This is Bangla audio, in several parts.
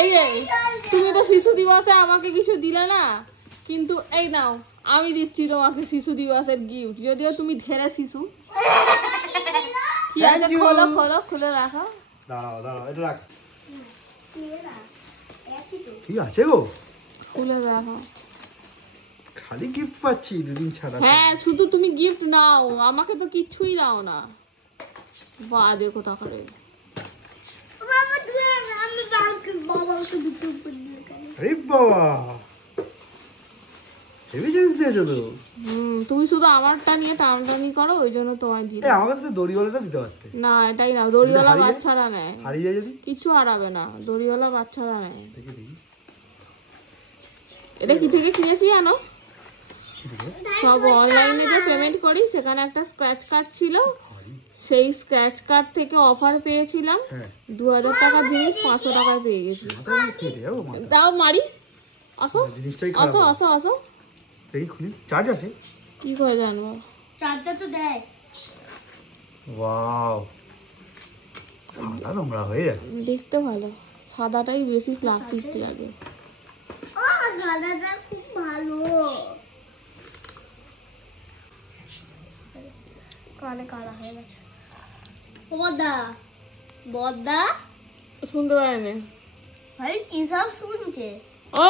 এই তুমি তো শিশু দিবসে আমাকে কিছু দিলে না, কিন্তু এই নাও আমি দিচ্ছি তোমাকে শিশু দিবসের গিফট, যদিও তুমি ঢেরে শিশু। কি আছে খোলো খোলো, খুলে রাখো। দাঁড়াও দাঁড়াও, এটা রাখ। কি আছে গো? খুলে রাখো। খালি গিফট পাচ্ছি দুদিন ছাড়া। হ্যাঁ শুধু তুমি গিফট নাও, আমাকে তো কিচ্ছুই দাও না। বাজে কথা করে। আরে বাবা, হেভি জিনিস দিয়েছো তো। তুমি শুধু আমারটা নিয়ে টানাটানি করো, ওই জন্য তোমায় দিই। আমার কাছে দড়িওয়ালাটা দিতে পারতে। না এটাই না, দড়িওয়ালা বাচ্চারা নেয়। হারিয়ে যায় যদি? কিছু হারাবে না, দড়িওয়ালা বাচ্চারা নেয়। এটা কি থেকে কিনেছি জানো? সব অনলাইনে যে পেমেন্ট করি সেখানে একটা স্ক্র্যাচ কার্ড ছিল, সেই স্ক্র্যাচ কার্ড থেকে অফার পেয়েছিলাম। 2000 টাকার জিনিস 500 টাকায় পেয়ে গেছি। দাও মারি। আসো আসো আসো আসো। দেখি খুলি, চার্জ আছে? কি করে জানবো? চার্জার তো দেয়। ওয়াও, সাদা নোংরা হয়ে যায়। দেখতে ভালো, সাদাটাই বেশি ক্লাসিক লাগে। ও সাদাটা খুব ভালো। কানে কালা হয়ে গেছে। ও বদ্দা বদ্দা শুনতে পারেনি ভাই, কি সব শুনছে? ও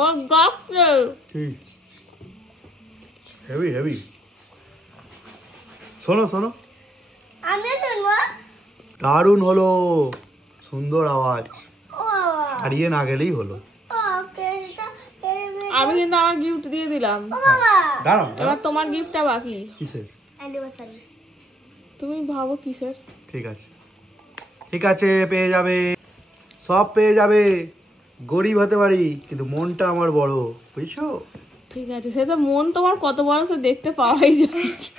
ও গাছে ঠিক হেভি হেভি। শোনো শোনো, আমি শুনবো। দারুণ হলো, সুন্দর আওয়াজ, ও বাবা, হারিয়ে না গেলেই হলো। আমি কিন্তু আমার গিফট দিয়ে দিলাম। দাঁড়াও, এবার তোমার গিফটটা বাকি। কিসের? অ্যানিভার্সারি। তুমি ভাবো কিসের। ঠিক আছে ঠিক আছে, পেয়ে যাবে, সব পেয়ে যাবে। গরিব হতে পারি কিন্তু মনটা আমার বড়, বুঝছো? ঠিক আছে, সে তো মন তোমার কত বড় সে দেখতে পাওয়াই যাচ্ছে।